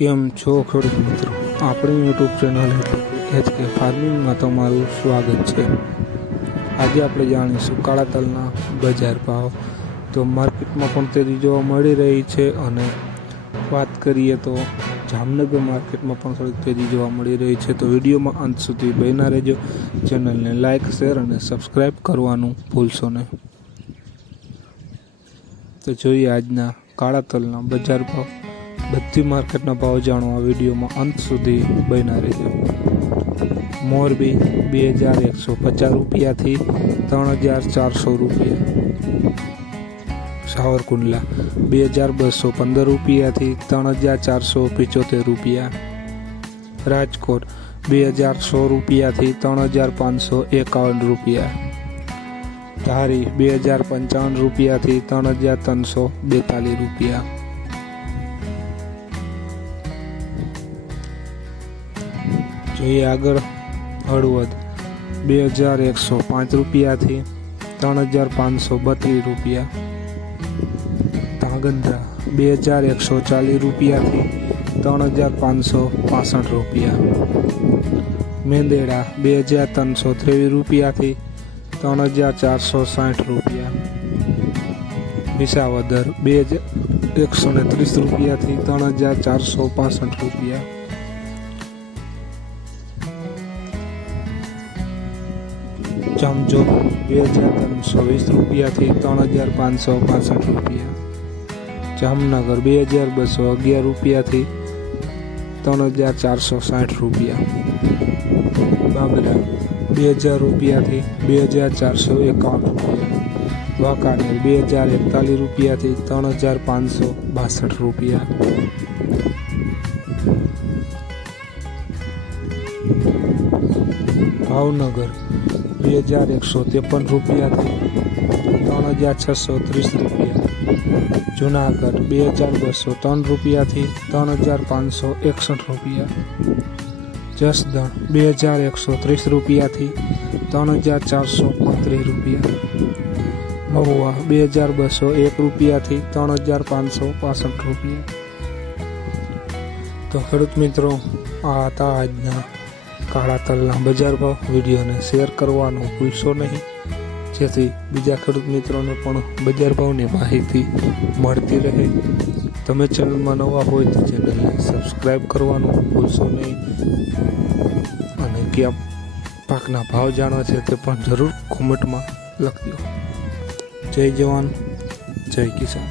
કેમ છો ખેડૂત મિત્રો? આપણી યુટ્યુબ ચેનલ HK ફાર્મિંગમાં તમારું સ્વાગત છે। આજે આપણે જાણીશું કાળા તલના બજાર ભાવ। તો માર્કેટમાં પણ તેજી જોવા મળી રહી છે અને વાત કરીએ તો જામનગર માર્કેટમાં પણ થોડીક તેજી જોવા મળી રહી છે। તો વિડીયોમાં અંત સુધી બન્યા રહેજો। ચેનલને લાઇક, શેર અને સબસ્ક્રાઈબ કરવાનું ભૂલશો નહીં। તો જોઈએ આજના કાળા તલના બજાર ભાવ। બધી માર્કેટના ભાવ જાણવા વિડીયોમાં અંત સુધી બન્યા રહેજો। મોરબી 2150 રૂપિયાથી 3400 રૂપિયા, સાવરકુંડલા 2215 રૂપિયાથી 3475 રૂપિયા, રાજકોટ 2100 રૂપિયાથી 3551 રૂપિયા, ધારી 2055 રૂપિયાથી 3342 રૂપિયા। જોઈએ આગળ હળવદ 2105 રૂપિયાથી 3532 રૂપિયા, ધાંગધ્રા 2140 રૂપિયાથી 3565 રૂપિયા, મેંદેડા 2323 રૂપિયાથી 3460 રૂપિયા, વિસાવદર 130 રૂપિયાથી 3465 રૂપિયા, જામજોગ 2320 રૂપિયાથી 3565 રૂપિયા, જામનગર 2211 રૂપિયાથી 3460 રૂપિયા, બાબરા 2000 રૂપિયાથી 2451 રૂપિયા, વાંકાનેર 2041 રૂપિયાથી 3562 રૂપિયા, ભાવનગર 2153 રૂપિયાથી 3630 રૂપિયા, જુનાગઢ 2203 રૂપિયાથી 3561 રૂપિયા, જસદણ 2130 રૂપિયાથી 3435 રૂપિયા, મહુવા 2201 રૂપિયાથી 3565 રૂપિયા। તો ખેડૂત મિત્રો, આ હતા આજના કાળા તલના બજાર ભાવ। વિડીયોને શેર કરવાનું ભૂલશો નહીં, જેથી બીજા ખેડૂત મિત્રોને પણ બજાર ભાવની માહિતી મળતી રહે। તમે ચેનલમાં નવા હોય તો ચેનલને સબસ્ક્રાઈબ કરવાનું ભૂલશો નહીં, અને કયા પાકના ભાવ જાણવા છે તે પણ જરૂર કોમેન્ટમાં લખજો। જય જવાન, જય કિસાન।